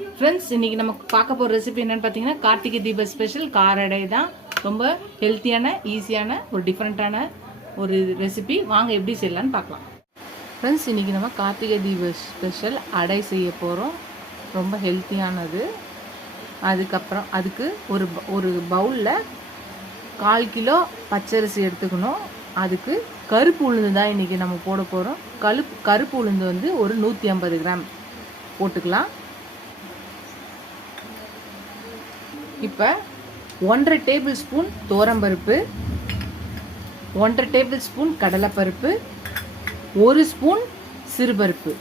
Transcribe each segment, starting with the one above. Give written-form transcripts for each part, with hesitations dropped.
Friends, இன்றைக்கி நம்ம பார்க்க போகிற ரெசிபி என்னென்னு பார்த்தீங்கன்னா கார்த்திகை தீப ஸ்பெஷல் கார அடை தான். ரொம்ப ஹெல்த்தியான, ஈஸியான, ஒரு டிஃப்ரெண்ட்டான ஒரு ரெசிபி. வாங்க எப்படி செய்யலான்னு பார்க்கலாம். ஃப்ரெண்ட்ஸ், இன்றைக்கி நம்ம கார்த்திகை தீப ஸ்பெஷல் அடை செய்ய போகிறோம். ரொம்ப ஹெல்த்தியானது. அதுக்கப்புறம் அதுக்கு ஒரு பவுலில் 1/4 கிலோ பச்சரிசி எடுத்துக்கணும். அதுக்கு கருப்பு உளுந்து தான் இன்றைக்கி நம்ம போட போகிறோம். கருப்பு உளுந்து வந்து ஒரு 150 கிராம் போட்டுக்கலாம். இப்போ 1.5 டேபிள் ஸ்பூன் துவரம்பருப்பு, 1.5 டேபிள் ஸ்பூன் கடலைப்பருப்பு, 1 ஸ்பூன் சிறுபருப்பு.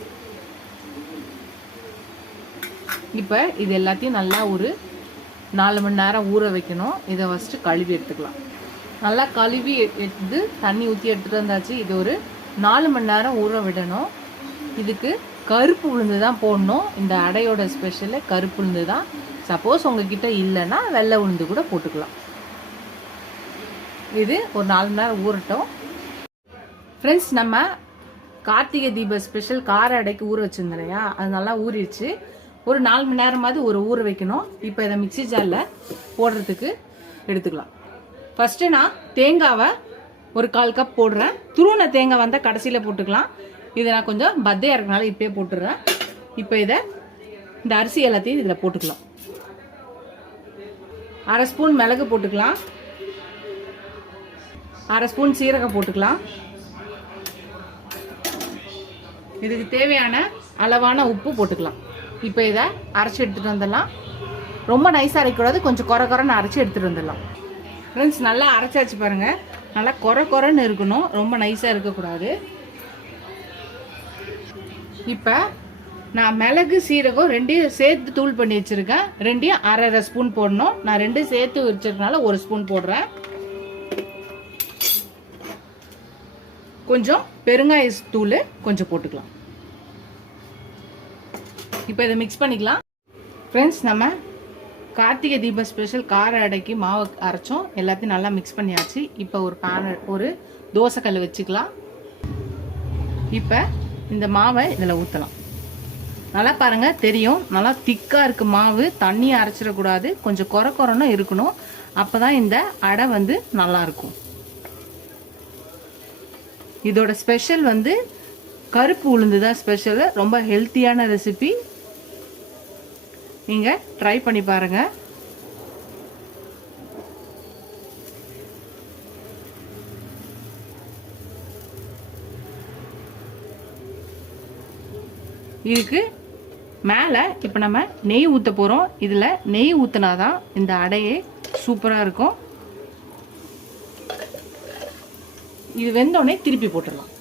இப்போ இது எல்லாத்தையும் நல்லா ஒரு 4 மணி நேரம் ஊற வைக்கணும். இதை ஃபஸ்ட்டு கழுவி எடுத்துக்கலாம். நல்லா கழுவி எடுத்து தண்ணி ஊற்றி எடுத்துகிட்டு வந்தாச்சு. இது ஒரு 4 மணி நேரம் ஊற விடணும். இதுக்கு கருப்பு உளுந்து தான் போடணும். இந்த அடையோட ஸ்பெஷலு கருப்பு உளுந்து தான். சப்போஸ் உங்ககிட்ட இல்லைன்னா வெள்ளை உளுந்து கூட போட்டுக்கலாம். இது ஒரு 4 மணி நேரம் ஊறட்டும். ஃப்ரெண்ட்ஸ், நம்ம கார்த்திகை தீப ஸ்பெஷல் கார அடைக்கு ஊற வச்சுருந்தோம் இல்லையா, அது நல்லா ஊறிடுச்சு. ஒரு 4 மணி நேரமாவது ஊற வைக்கணும். இப்போ இதை மிக்சி ஜாரில் போடுறதுக்கு எடுத்துக்கலாம். ஃபஸ்ட்டு நான் தேங்காவை ஒரு 1/4 கப் போடுறேன். துருவன தேங்காய் வந்தால் கடைசியில் போட்டுக்கலாம். இதை நான் கொஞ்சம் பத்தையாக இருக்கனால இப்போயே போட்டுடுறேன். இப்போ இந்த அரிசி எல்லாத்தையும் இதில் போட்டுக்கலாம். 1/2 ஸ்பூன் மிளகு போட்டுக்கலாம். 1/2 ஸ்பூன் சீரகம் போட்டுக்கலாம். இதுக்கு தேவையான அளவான உப்பு போட்டுக்கலாம். இப்போ இதை அரைச்சி எடுத்துகிட்டு வந்துடலாம். ரொம்ப நைஸாக அரைக்கக்கூடாது, கொஞ்சம் குறைன்னு அரைச்சி எடுத்துகிட்டு வந்துடலாம். ஃப்ரெண்ட்ஸ், நல்லா அரைச்சாச்சு பாருங்கள். நல்லா குறைன்னு இருக்கணும், ரொம்ப நைஸாக இருக்கக்கூடாது. இப்போ நான் மிளகு சீரகம் 2 சேர்த்து தூள் பண்ணி வச்சுருக்கேன். 2 1/2 ஸ்பூன் போடணும். நான் 2 சேர்த்து வச்சிருக்கனால 1 ஸ்பூன் போடுறேன். கொஞ்சம் பெருங்காய தூள் கொஞ்சம் போட்டுக்கலாம். இப்போ இதை மிக்ஸ் பண்ணிக்கலாம். ஃப்ரெண்ட்ஸ், நம்ம கார்த்திகை தீப ஸ்பெஷல் கார அடைக்கு மாவு அரைச்சோம். எல்லாத்தையும் நல்லா மிக்ஸ் பண்ணியாச்சு. இப்போ ஒரு தோசைக்கல் வச்சுக்கலாம். இப்போ இந்த மாவை இதில் ஊற்றலாம். நல்லா பாருங்கள், தெரியும். நல்லா திக்காக இருக்குது மாவு. தண்ணியை அரைச்சிடக்கூடாது, கொஞ்சம் குறைன்னு இருக்கணும். அப்போ தான் இந்த அடை வந்து நல்லாயிருக்கும். இதோட ஸ்பெஷல் வந்து கருப்பு உளுந்து தான் ஸ்பெஷல். ரொம்ப ஹெல்த்தியான ரெசிபி. நீங்கள் ட்ரை பண்ணி பாருங்கள். இதுக்கு மேலே இப்போ நம்ம நெய் ஊற்ற போகிறோம். இதில் நெய் ஊற்றினாதான் இந்த அடையே சூப்பராக இருக்கும். இது வெந்தோடனே திருப்பி போட்டுடலாம்.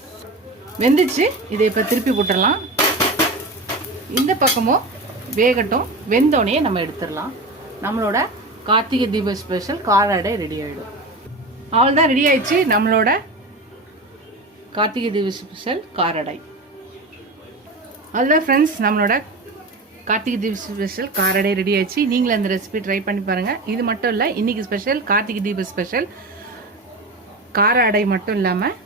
வெந்துச்சு, இதை இப்போ திருப்பி போட்டுடலாம். இந்த பக்கமும் வேகட்டும். வெந்தோடனே நம்ம எடுத்துடலாம். நம்மளோட கார்த்திகை தீப ஸ்பெஷல் கார அடை ரெடி ஆகிடும். அவ்வளோதான், ரெடி ஆயிடுச்சு நம்மளோட கார்த்திகை தீப ஸ்பெஷல் கார அடை. அதுதான் ஃப்ரெண்ட்ஸ், நம்மளோட கார்த்திகை தீப ஸ்பெஷல் கார அடை ரெடி ஆயிடுச்சு. நீங்களும் அந்த ரெசிபி ட்ரை பண்ணி பாருங்கள். இது மட்டும் இல்லை, இன்றைக்கி ஸ்பெஷல் கார்த்திகை தீப ஸ்பெஷல் கார அடை மட்டும் இல்லாமல்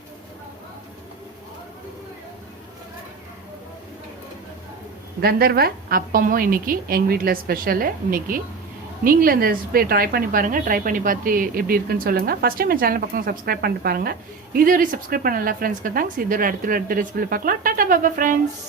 கந்தர்வ அப்பமும் இன்னைக்கு எங்கள் வீட்டில் ஸ்பெஷலு. இன்னைக்கு நீங்களும் இந்த ரெசிபியை ட்ரை பண்ணி பாருங்கள். ட்ரை பண்ணி பார்த்து எப்படி இருக்குன்னு சொல்லுங்கள். ஃபஸ்ட் டைம் என் சேனல் பக்கம் சப்ஸ்கிரைப் பண்ணிட்டு பாருங்கள். இதுவரை சப்ஸ்கிரைப் பண்ணல ஃப்ரெண்ட்ஸ்க்கு தேங்க்ஸ். இதோட அடுத்த ரெசிபியில் பார்க்கலாம். டாடா பாபா ஃப்ரெண்ட்ஸ்.